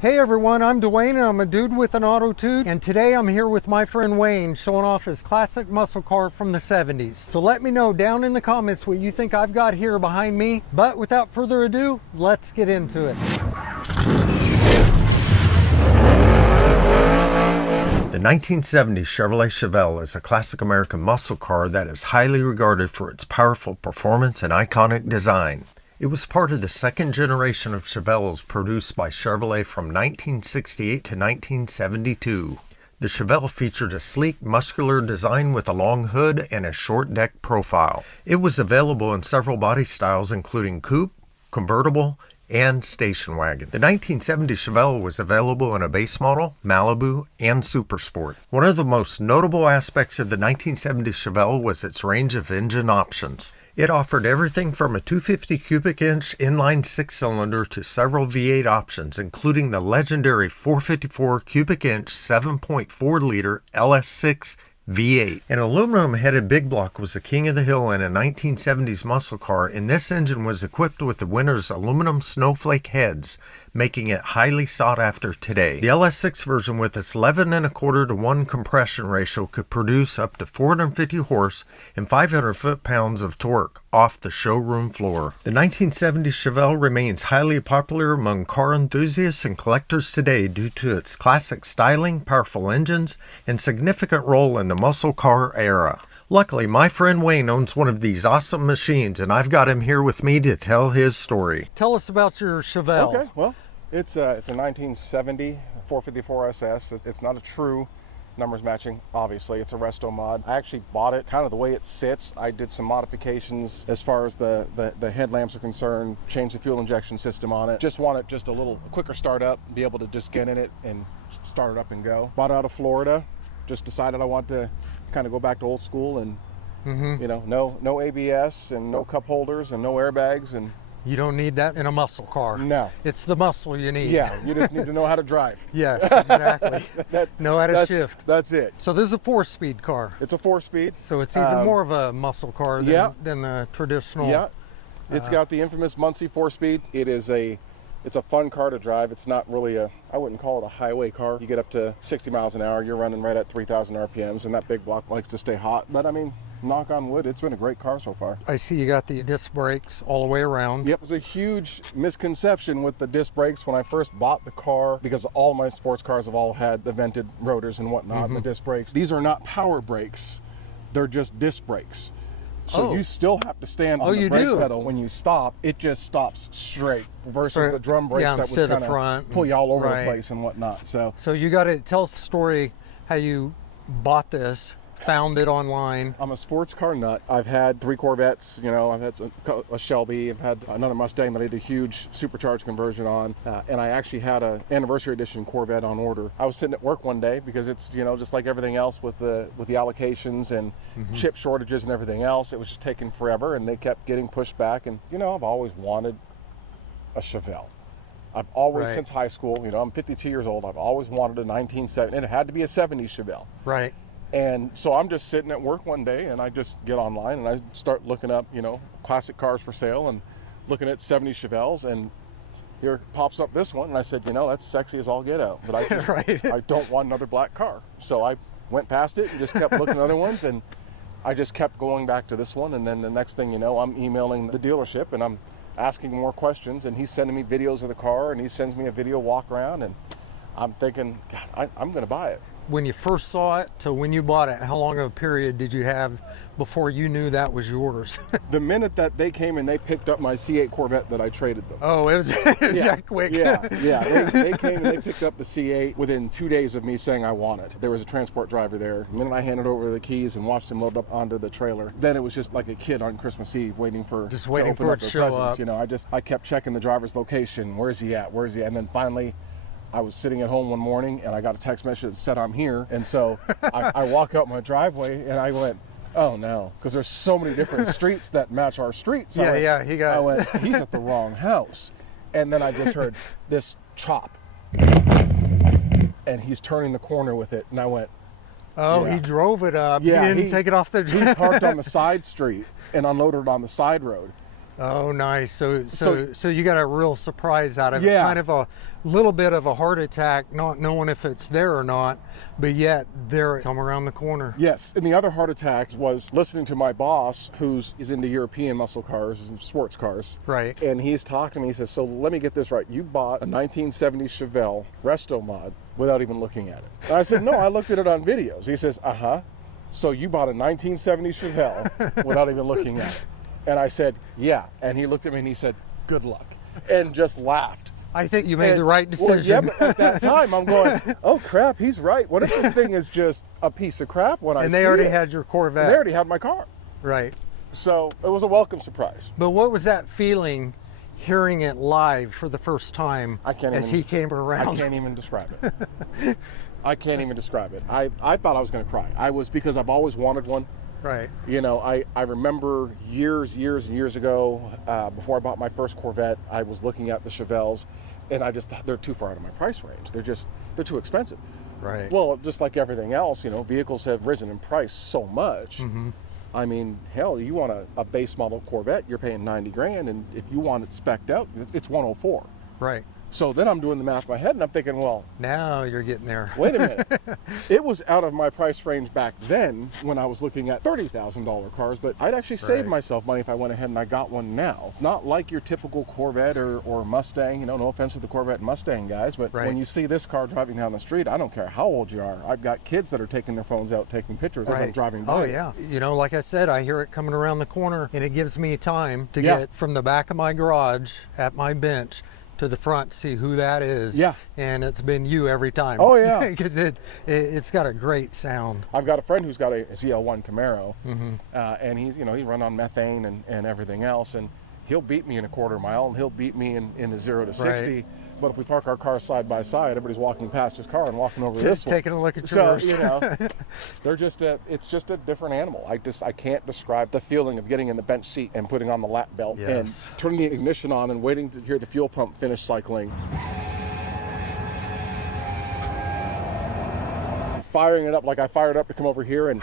Hey everyone, I'm Dwayne and I'm a dude with an Autotude, and today I'm here with my friend Wayne showing off his classic muscle car from the 70s. So let me know down in the comments what you think I've got here behind me. But without further ado, let's get into it. The 1970 Chevrolet Chevelle is a classic American muscle car that is highly regarded for its powerful performance and iconic design. It was part of the second generation of Chevelles produced by Chevrolet from 1968 to 1972. The Chevelle featured a sleek, muscular design with a long hood and a short deck profile. It was available in several body styles including coupe, convertible, and station wagon. The 1970 Chevelle was available in a base model, Malibu, and Super Sport. One of the most notable aspects of the 1970 Chevelle was its range of engine options. It offered everything from a 250 cubic inch inline six-cylinder to several V8 options, including the legendary 454 cubic inch 7.4 liter LS6 V8. An aluminum-headed big block was the king of the hill in a 1970s muscle car, and this engine was equipped with the winner's aluminum snowflake heads, making it highly sought after today. The LS6 version with its 11 1/4 to 1 compression ratio could produce up to 450 horse and 500 foot-pounds of torque off the showroom floor. The 1970 Chevelle remains highly popular among car enthusiasts and collectors today due to its classic styling, powerful engines, and significant role in the muscle car era. Luckily, my friend Wayne owns one of these awesome machines, and I've got him here with me to tell his story. Tell us about your Chevelle. Okay, well, it's a 1970 454 SS. It's not a true numbers matching, obviously. It's a resto mod. I actually bought it kind of the way it sits. I did some modifications as far as the headlamps are concerned, changed the fuel injection system on it. Just want it just a little quicker start up, be able to just get in it and start it up and go. Bought it out of Florida. Just decided I want to kind of go back to old school and you know, no ABS and no cup holders and no airbags, and You don't need that in a muscle car. no. It's the muscle you need. Yeah, you just need to know how to drive. Yes, exactly. Know how to shift. That's it. So this is a 4-speed car. It's a 4-speed. So it's even more of a muscle car than a traditional. Yeah, it's got the infamous Muncie 4-speed. It's a fun car to drive. It's not really I wouldn't call it a highway car. You get up to 60 miles an hour, you're running right at 3,000 RPMs, and that big block likes to stay hot. But I mean, knock on wood, it's been a great car so far. I see you got the disc brakes all the way around. Yep, it was a huge misconception with the disc brakes when I first bought the car, because all my sports cars have all had the vented rotors and whatnot, and the disc brakes. These are not power brakes, they're just disc brakes. So you still have to stand on the brake pedal. When you stop, it just stops straight versus the drum brakes that would kind of pull you all over the place and whatnot. So you got to tell us the story how you bought this, found it online. I'm a sports car nut. I've had 3 Corvettes, you know, I've had a Shelby, I've had another Mustang that I did a huge supercharged conversion on, and I actually had an anniversary edition Corvette on order. I was sitting at work one day because it's, you know, just like everything else with the allocations and chip shortages and everything else, it was just taking forever, and they kept getting pushed back. And you know, I've always wanted a Chevelle. I've always, since high school, you know, I'm 52 years old, I've always wanted a 1970, and it had to be a 70s Chevelle. Right. And so I'm just sitting at work one day, and I just get online and I start looking up, you know, classic cars for sale and looking at 70 Chevelles, and here pops up this one, and I said, you know, that's sexy as all get out, but I just, I don't want another black car. So I went past it and just kept looking at other ones, and I just kept going back to this one. And then the next thing you know, I'm emailing the dealership and I'm asking more questions, and he's sending me videos of the car, and he sends me a video walk around, and I'm thinking, God, I'm going to buy it. When you first saw it to when you bought it, how long of a period did you have before you knew that was yours? The minute that they came and they picked up my C8 Corvette that I traded them. Oh, it was that quick. Yeah. They came and they picked up the C8 within 2 days of me saying I want it. There was a transport driver there. The minute I handed over the keys and watched him load up onto the trailer, then it was just like a kid on Christmas Eve waiting for it to show up. You know, I kept checking the driver's location. Where's he at? And then finally, I was sitting at home one morning and I got a text message that said I'm here. And so I walk out my driveway and I went, oh no, because there's so many different streets that match our street. So I went, he's at the wrong house. And then I just heard this chop and he's turning the corner with it. And I went, oh, he drove it up. Yeah, he didn't take it off the He parked on the side street and unloaded it on the side road. Oh, nice. So you got a real surprise out of it. Yeah. Kind of a little bit of a heart attack, not knowing if it's there or not, but yet there it come around the corner. Yes, and the other heart attack was listening to my boss, is into European muscle cars and sports cars. Right. And he's talking to me, he says, so let me get this right. You bought a 1970 Chevelle resto mod without even looking at it. And I said, no, I looked at it on videos. He says, uh-huh. So you bought a 1970 Chevelle without even looking at it. And I said, yeah. And he looked at me and he said, good luck. And just laughed. I think you made the right decision. Well, yeah, but at that time I'm going, oh crap, he's right. What if this thing is just a piece of crap when I see it? And they already had your Corvette. And they already had my car. Right. So it was a welcome surprise. But what was that feeling hearing it live for the first time he came around? I can't even describe it. I can't even describe it. I thought I was going to cry. Because I've always wanted one. Right. You know, I remember years and years ago, before I bought my first Corvette, I was looking at the Chevelles, and I just thought they're too far out of my price range. They're too expensive. Right. Well, just like everything else, you know, vehicles have risen in price so much. Mm-hmm. I mean, hell, you want a base model Corvette, you're paying 90 grand, and if you want it spec'd out, it's 104. Right. So then I'm doing the math in my head, and I'm thinking, well, now you're getting there. wait a minute. It was out of my price range back then when I was looking at $30,000 cars, but I'd actually saved myself money if I went ahead and I got one now. It's not like your typical Corvette or Mustang, you know, no offense to the Corvette and Mustang guys, but when you see this car driving down the street, I don't care how old you are. I've got kids that are taking their phones out, taking pictures as I'm driving by. Oh, yeah. You know, like I said, I hear it coming around the corner, and it gives me time to get from the back of my garage at my bench to the front, see who that is. Yeah. And it's been you every time. Oh, yeah. Because it's got a great sound. I've got a friend who's got a ZL1 Camaro, and he's, you know, he run on methane and everything else, and he'll beat me in a quarter mile, and he'll beat me in a 0 to 60. Right. But if we park our cars side by side, everybody's walking past his car and walking over this one. Taking a look at yours. So, you know, it's just a different animal. I can't describe the feeling of getting in the bench seat and putting on the lap belt and turning the ignition on and waiting to hear the fuel pump finish cycling. Firing it up like I fired up to come over here and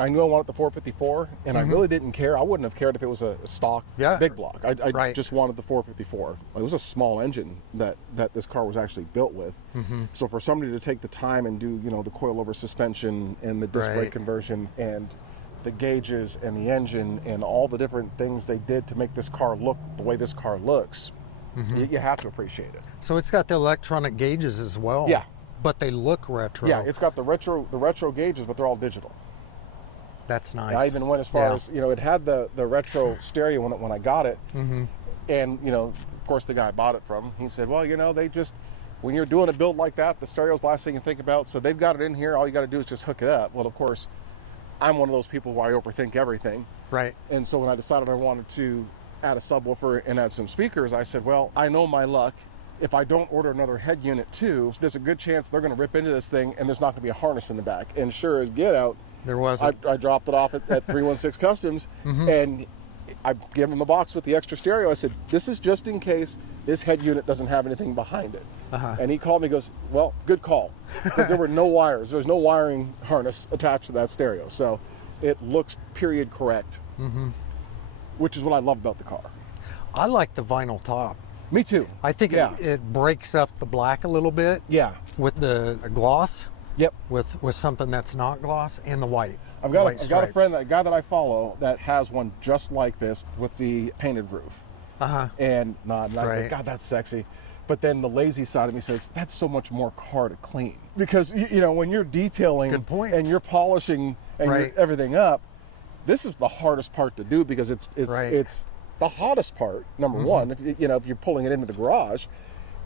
I knew I wanted the 454, and I really didn't care. I wouldn't have cared if it was a stock big block. I just wanted the 454. It was a small engine that this car was actually built with. So for somebody to take the time and do, you know, the coilover suspension and the disc brake conversion and the gauges and the engine and all the different things they did to make this car look the way this car looks, you have to appreciate it. So it's got the electronic gauges as well. Yeah. But they look retro. Yeah, it's got the retro gauges, but they're all digital. That's nice. I even went as far as, you know, it had the retro stereo when I got it. And, you know, of course, the guy I bought it from, he said, well, you know, when you're doing a build like that, the stereo's the last thing you think about. So they've got it in here. All you got to do is just hook it up. Well, of course, I'm one of those people where I overthink everything. Right. And so when I decided I wanted to add a subwoofer and add some speakers, I said, well, I know my luck. If I don't order another head unit too, there's a good chance they're going to rip into this thing and there's not going to be a harness in the back. And sure as get out, there was. I dropped it off at 316 Customs, and I gave him the box with the extra stereo. I said, this is just in case this head unit doesn't have anything behind it. And he called me and goes, well, good call. Because there were no wires. There's no wiring harness attached to that stereo. So it looks period correct, which is what I love about the car. I like the vinyl top. Me too. I think it breaks up the black a little bit. Yeah. With the gloss. Yep. With something that's not gloss and the white. I've got a friend, a guy that I follow that has one just like this with the painted roof. And God, that's sexy. But then the lazy side of me says, that's so much more car to clean. Because, you know, when you're detailing and you're polishing and you're everything up, this is the hardest part to do because it's the hottest part, number one, if you're pulling it into the garage.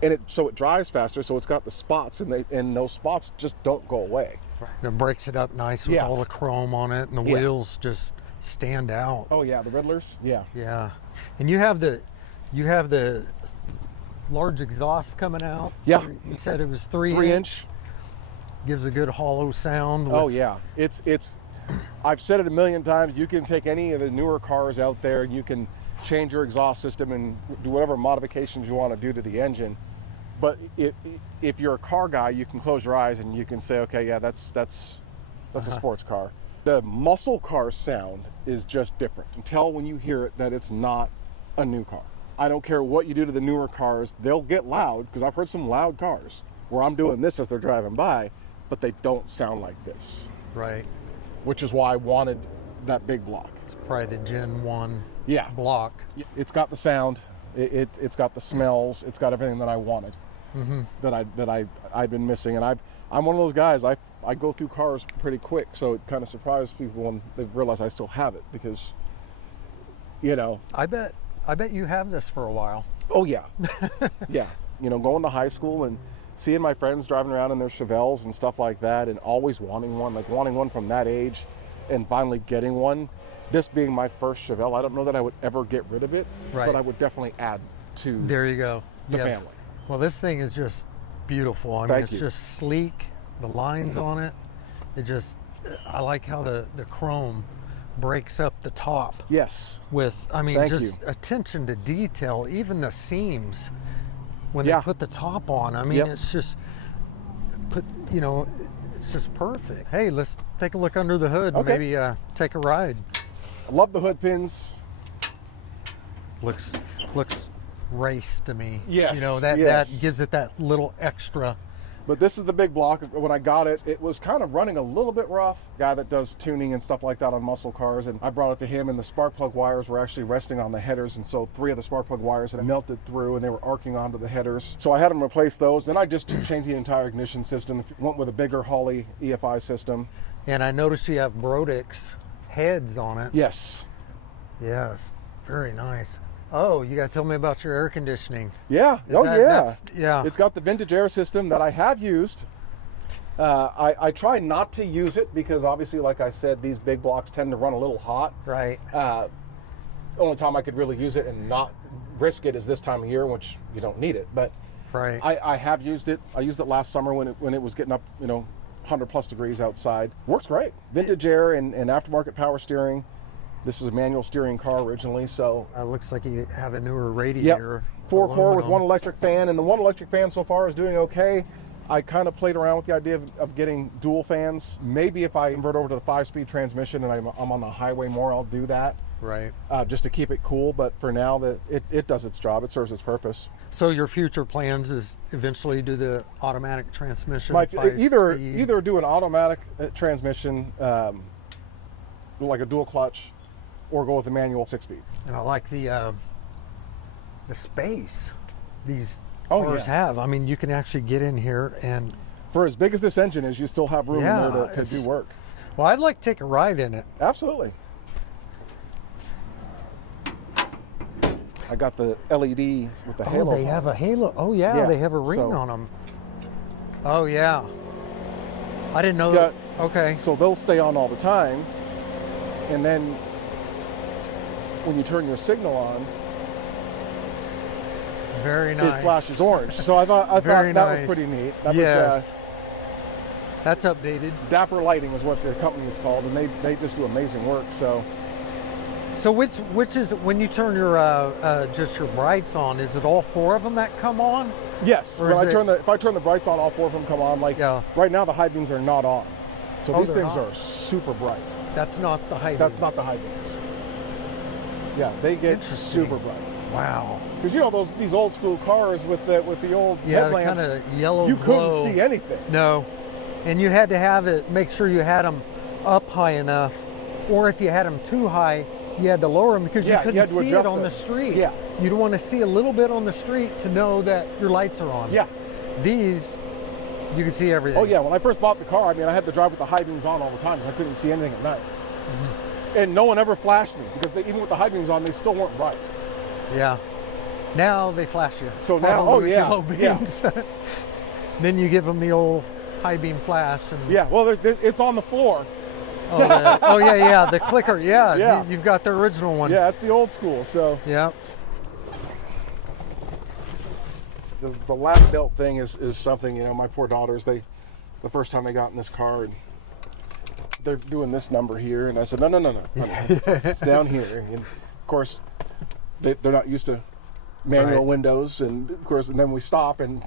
And so it dries faster, so it's got the spots, and those spots just don't go away. It breaks it up nice with all the chrome on it, and the wheels just stand out. Oh yeah, the Riddlers. Yeah. Yeah, and you have the large exhaust coming out. Yeah. You said it was 3 inch. Gives a good hollow sound. Oh yeah, it's. I've said it a million times. You can take any of the newer cars out there, and you can change your exhaust system and do whatever modifications you want to do to the engine. But if you're a car guy, you can close your eyes and you can say, okay, yeah, that's a sports car. The muscle car sound is just different. You can tell when you hear it that it's not a new car. I don't care what you do to the newer cars, they'll get loud, because I've heard some loud cars where I'm doing this as they're driving by, but they don't sound like this. Right. Which is why I wanted that big block. It's probably the Gen 1 Yeah. block. It's got the sound, it's got the smells, it's got everything that I wanted. That I've been missing, and I'm one of those guys. I go through cars pretty quick, so it kind of surprises people when they realize I still have it, because, you know. I bet you have this for a while. Oh yeah, yeah. You know, going to high school and seeing my friends driving around in their Chevelles and stuff like that, and always wanting one from that age, and finally getting one. This being my first Chevelle, I don't know that I would ever get rid of it, but I would definitely add to. There you go. The family. Well, this thing is just beautiful. I mean, it's just sleek. The lines on it. I like how the chrome breaks up the top. Yes. With, I mean, attention to detail, even the seams when they put the top on. I mean, it's just it's just perfect. Hey, let's take a look under the hood and maybe take a ride. I love the hood pins. Looks race to me. Yes. You know, that gives it that little extra. But this is the big block. When I got it, it was kind of running a little bit rough. Guy that does tuning and stuff like that on muscle cars, and I brought it to him, and the spark plug wires were actually resting on the headers, and so 3 of the spark plug wires had melted through, and they were arcing onto the headers. So I had him replace those. Then I just changed the entire ignition system. Went with a bigger Holley EFI system. And I noticed you have Brodix heads on it. Yes. Yes. Very nice. Oh, you got to tell me about your air conditioning. Yeah. Yeah. It's got the vintage air system that I have used. I try not to use it because obviously, like I said, these big blocks tend to run a little hot. Right. Only time I could really use it and not risk it is this time of year, which you don't need it. But right. I have used it. I used it last summer when it was getting up, 100 plus degrees outside. Works great. Vintage air and aftermarket power steering. This was a manual steering car originally, so. Looks like you have a newer radiator. Yep. 4-core with 1 electric fan, and the 1 electric fan so far is doing okay. I kind of played around with the idea of getting dual fans. Maybe if I convert over to the 5-speed transmission and I'm on the highway more, I'll do that. Right. Just to keep it cool, but for now, it does its job. It serves its purpose. So your future plans is eventually do the automatic transmission? Either do an automatic transmission, like a dual clutch, or go with a manual 6-speed. And I like the space these cars have. I mean, you can actually get in here and... For as big as this engine is, you still have room in there to do work. Well, I'd like to take a ride in it. Absolutely. I got the LED with the halo. Oh, they have a halo. Oh, yeah, they have a ring on them. Oh, yeah. I didn't know that. Okay. So they'll stay on all the time. And then when you turn your signal on, very nice. It flashes orange. So I thought that was pretty neat. That was, that's updated. Dapper Lighting is what their company is called, and they just do amazing work. So which is when you turn your just your brights on? Is it all 4 of them that come on? Yes. If I turn the brights on, all 4 of them come on. Right now, the high beams are not on. So these things are super bright. That's not the high beam. That's not the high beams. Yeah, they get super bright. Wow. Because these old school cars with the old headlamps, kind of yellow you glow. couldn't see anything. No, and you had to make sure you had them up high enough, or if you had them too high, you had to lower them because you couldn't see it on the street. Yeah, you'd want to see a little bit on the street to know that your lights are on. Yeah, these you can see everything. Oh yeah, when I first bought the car, I mean, I had to drive with the high beams on all the time because I couldn't see anything at night. Mm-hmm. And no one ever flashed me because even with the high beams on, they still weren't bright. Yeah. Now they flash you. So now, beams. Then you give them the old high beam flash. And well, it's on the floor. Oh yeah, the clicker. Yeah. You've got the original one. Yeah, it's the old school. So yeah. The lap belt thing is something, my poor daughters, the first time they got in this car, and they're doing this number here, and I said, no. It's down here. And of course, they're not used to manual Right. windows, and of course, and then we stop and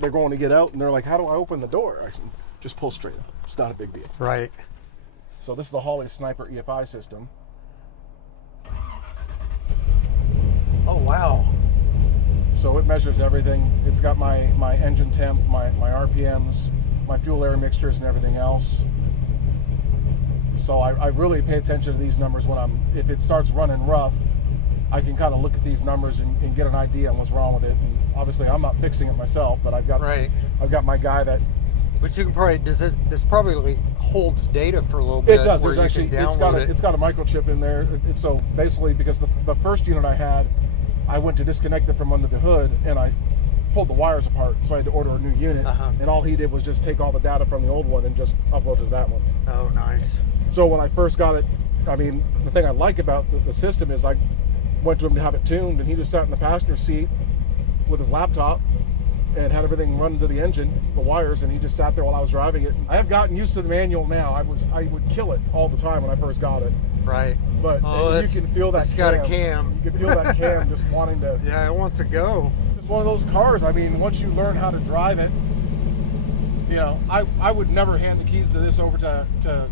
they're going to get out, and they're like, "How do I open the door?" I said, "Just pull straight up. It's not a big deal." Right. So this is the Holley Sniper EFI system. Oh, wow. So it measures everything. It's got my engine temp, my RPMs, my fuel air mixtures, and everything else. So I really pay attention to these numbers when if it starts running rough, I can kind of look at these numbers and get an idea on what's wrong with it. And obviously, I'm not fixing it myself, but I've got my guy that. But you can probably this probably holds data for a little bit. It does. Where There's you actually can it's got a microchip in there. So basically, because the first unit I had, I went to disconnect it from under the hood and I pulled the wires apart, so I had to order a new unit. And all he did was just take all the data from the old one and just upload it to that one. Oh, nice. So when I first got it, I mean, the thing I like about the system is I went to him to have it tuned, and he just sat in the passenger seat with his laptop and had everything run to the engine, the wires, and he just sat there while I was driving it. I have gotten used to the manual now. I would kill it all the time when I first got it. Right. But you can feel that it's got a cam. You can feel that cam just wanting to. Yeah, it wants to go. It's one of those cars. I mean, once you learn how to drive it, you know, I would never hand the keys to this over to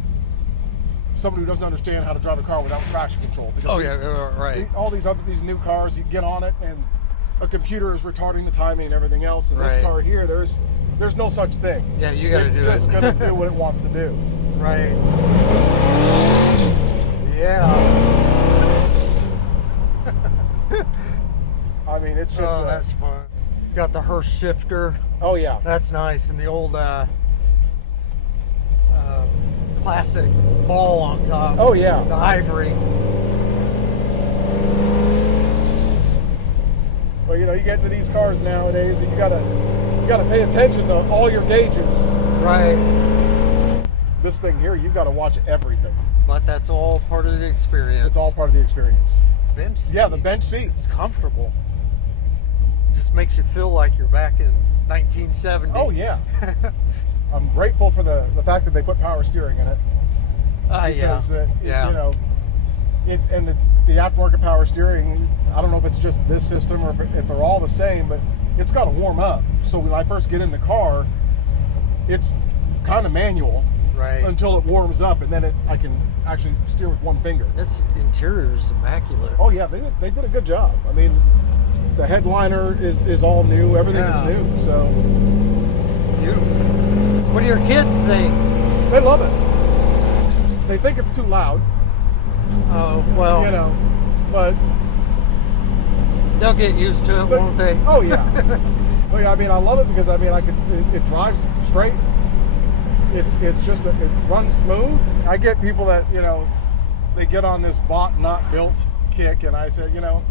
somebody who doesn't understand how to drive a car without traction control. Because right. All these new cars, you get on it and a computer is retarding the timing and everything else. And this car here, there's no such thing. Yeah, you got to do it. It's just going to do what it wants to do. Right. Yeah. I mean, it's just. That's fun. It's got the Hearst shifter. Oh yeah. That's nice, and the old classic ball on top. Oh yeah. The ivory. Well, you know, you get into these cars nowadays, and you gotta pay attention to all your gauges. Right. This thing here, you've got to watch everything. But that's all part of the experience. It's all part of the experience. Bench seat. Yeah, the bench seat. It's comfortable. Just makes you feel like you're back in 1970. Oh yeah. I'm grateful for the fact that they put power steering in it. Because you know, it's the aftermarket power steering. I don't know if it's just this system or if they're all the same, but it's got to warm up. So when I first get in the car, it's kind of manual until it warms up, and then I can actually steer with one finger. This interior is immaculate. Oh yeah, they did a good job. I mean, the headliner is all new. Everything is new. So it's beautiful. What do your kids think? They love it. They think it's too loud. Oh, well. You know, but they'll get used to it, won't they? Oh yeah. Oh yeah. I mean, I love it because it drives straight. It's just it runs smooth. I get people that, you know, they get on this bought not built kick, and I said, you know,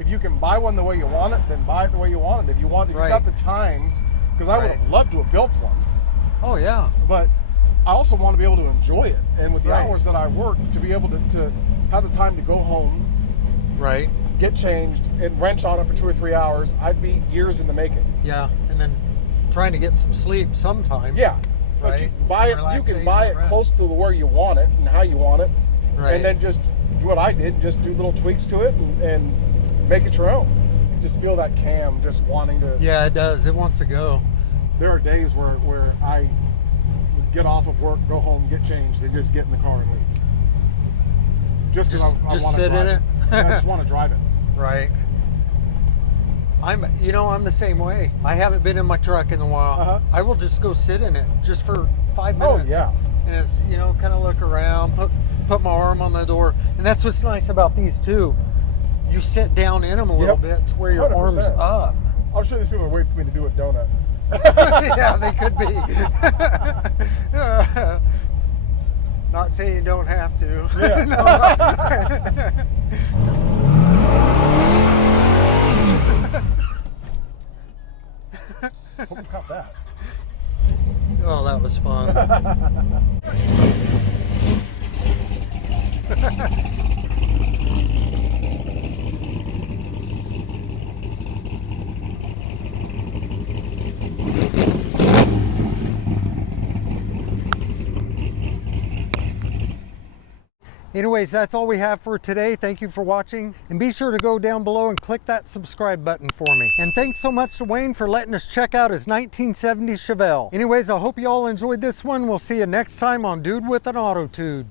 if you can buy one the way you want it, then buy it the way you want it. If you've got the time, because I would have loved to have built one. Oh yeah. But I also want to be able to enjoy it, and with the hours that I work, to be able to have the time to go home, get changed, and wrench on it for 2 or 3 hours. I'd be years in the making. Yeah, and then trying to get some sleep sometime. Yeah. But you can buy it close to where you want it and how you want it, and then just do what I did, just do little tweaks to it and make it your own. You just feel that cam just wanting to. Yeah, it does. It wants to go. There are days where I would get off of work, go home, get changed, and just get in the car and leave. Just because I want to sit in it. I just want to drive it. Right. I'm the same way. I haven't been in my truck in a while. I will just go sit in it just for 5 minutes. Oh yeah. And it's, kind of look around, put my arm on the door, and that's what's nice about these too. You sit down in them a little bit to where your 100%. Arm's up. I'm sure these people are waiting for me to do a donut. Yeah, they could be. Not saying you don't have to. Yeah. Hope you caught that. Oh, that was fun. Anyways, that's all we have for today. Thank you for watching, and be sure to go down below and click that subscribe button for me. And thanks so much to Wayne for letting us check out his 1970 Chevelle. Anyways, I hope you all enjoyed this one. We'll see you next time on Dude with an Autotude.